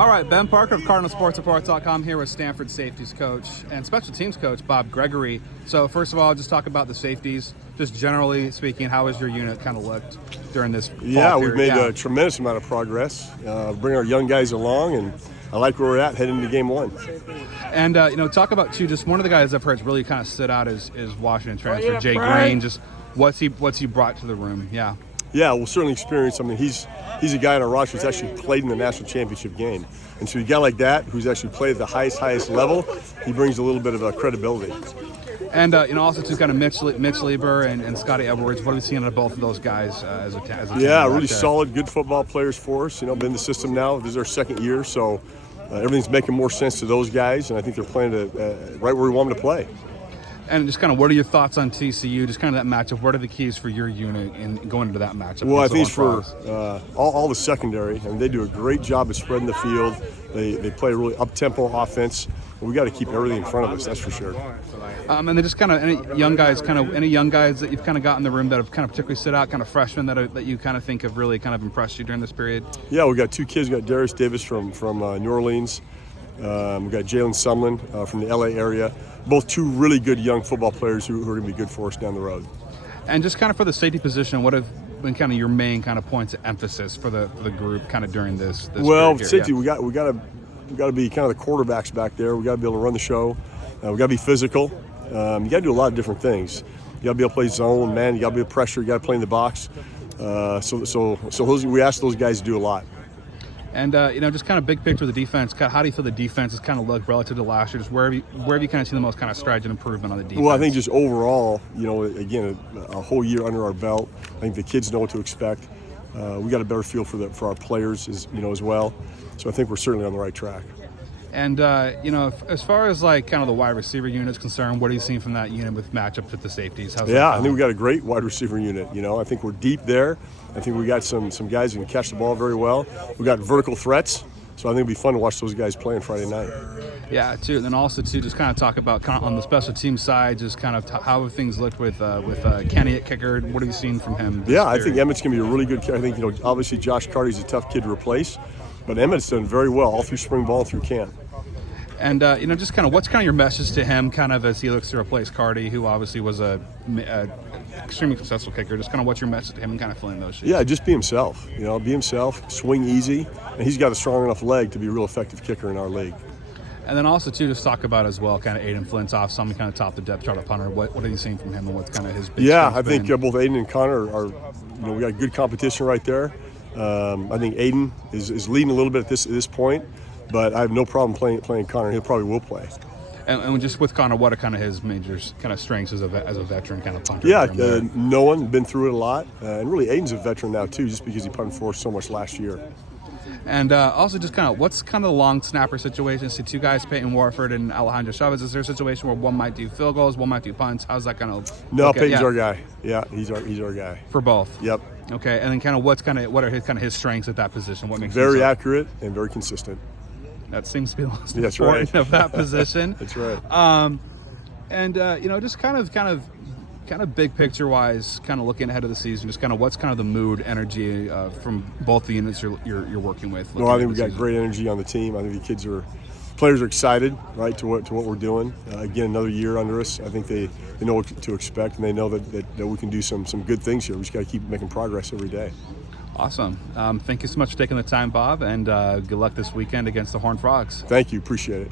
All right, Ben Parker of CardinalSportsReport.com here with Stanford safeties coach and special teams coach Bob Gregory. So first of all, just talk about the safeties. Just generally speaking, how has your unit kind of looked during this fall Yeah, period? we've made a tremendous amount of progress. Bring our young guys along, and I like where we're at heading into game one. And talk about too. Just one of the guys I've heard really kind of stood out is Washington transfer Jay Green. Just what's he brought to the room? Yeah. Yeah, we'll certainly experience. I mean, he's a guy in our roster who's actually played in the national championship game, and so a guy like that who's actually played at the highest level, he brings a little bit of credibility. And also to kind of Mitch Lieber and Scotty Edwards. What have you seen out of both of those guys as a team? Yeah, really solid, good football players for us. Been in the system now. This is our second year, so everything's making more sense to those guys, and I think they're playing right where we want them to play. And just kind of, what are your thoughts on TCU? Just kind of that matchup. What are the keys for your unit in going into that matchup? Well, I think it's for all the secondary, and they do a great job of spreading the field. They play a really up-tempo offense. We got to keep everything in front of us. That's for sure. And then just kind of any young guys that you've kind of got in the room that have kind of particularly stood out, kind of freshmen that you kind of think have really kind of impressed you during this period. Yeah, we got two kids. We got Darius Davis from New Orleans. We got Jalen Sumlin from the LA area. Both two really good young football players who are going to be good for us down the road. And just kind of for the safety position, what have been kind of your main kind of points of emphasis for the group kind of during this well, period safety, here? we got to be kind of the quarterbacks back there. We got to be able to run the show. We got to be physical. You got to do a lot of different things. You got to be able to play zone, man. You got to be able to pressure. You got to play in the we ask those guys to do a lot. And just kind of big picture of the defense. How do you feel the defense has kind of looked relative to last year? Just where have you kind of seen the most kind of strides and improvement on the defense? Well, I think just overall, again, a whole year under our belt. I think the kids know what to expect. We got a better feel for our players as well. So I think we're certainly on the right track. And as far as like kind of the wide receiver unit is concerned, what are you seeing from that unit with matchups with the safeties? I think we got a great wide receiver unit. I think we're deep there. I think we got some guys who can catch the ball very well. We got vertical threats, so I think it'll be fun to watch those guys play on Friday night. Yeah, too. And then also too, just kind of talk about on the special team side, just kind of how have things looked with Kenny at kicker. What have you seen from him? Yeah, I think Emmett's gonna be a really good kicker. I think obviously Josh Carty's a tough kid to replace, but Emmett's done very well all through spring ball and through camp. And just kind of what's kind of your message to him, kind of as he looks to replace Carty, who obviously was a extremely successful kicker. Just kind of what's your message to him and kind of filling those shoes? Yeah, just be himself. Be himself, swing easy, and he's got a strong enough leg to be a real effective kicker in our league. And then also too, just talk about as well, kind of Aiden Flintoff, somebody kind of top the depth chart of punter. What are you seeing from him, and what's kind of his big? Yeah, I think both Aiden and Connor are. We got good competition right there. I think Aiden is leading a little bit at this point. But I have no problem playing Connor. He probably will play. And just with Connor, what are kind of his major kind of strengths as a veteran kind of punter? Yeah, knowing, been through it a lot. And really Aiden's a veteran now too, just because he punted for us so much last year. And also just kind of, what's kind of the long snapper situation? See two guys, Peyton Warford and Alejandro Chavez. Is there a situation where one might do field goals, one might do punts? How's that kind of? No, Peyton's our guy. Yeah, he's our guy. For both? Yep. Okay, and then kind of what are his strengths at that position? What makes very accurate and very consistent. That seems to be the most That's important right. of that position. That's right. Just kind of big picture wise, kind of looking ahead of the season, just kind of what's kind of the mood, energy from both the units you're working with. No, I think we got great energy on the team. I think the players are excited, right, to what we're doing. Again, another year under us. I think they know what to expect, and they know that we can do some good things here. We just got to keep making progress every day. Awesome. Thank you so much for taking the time, Bob, and good luck this weekend against the Horned Frogs. Thank you. Appreciate it.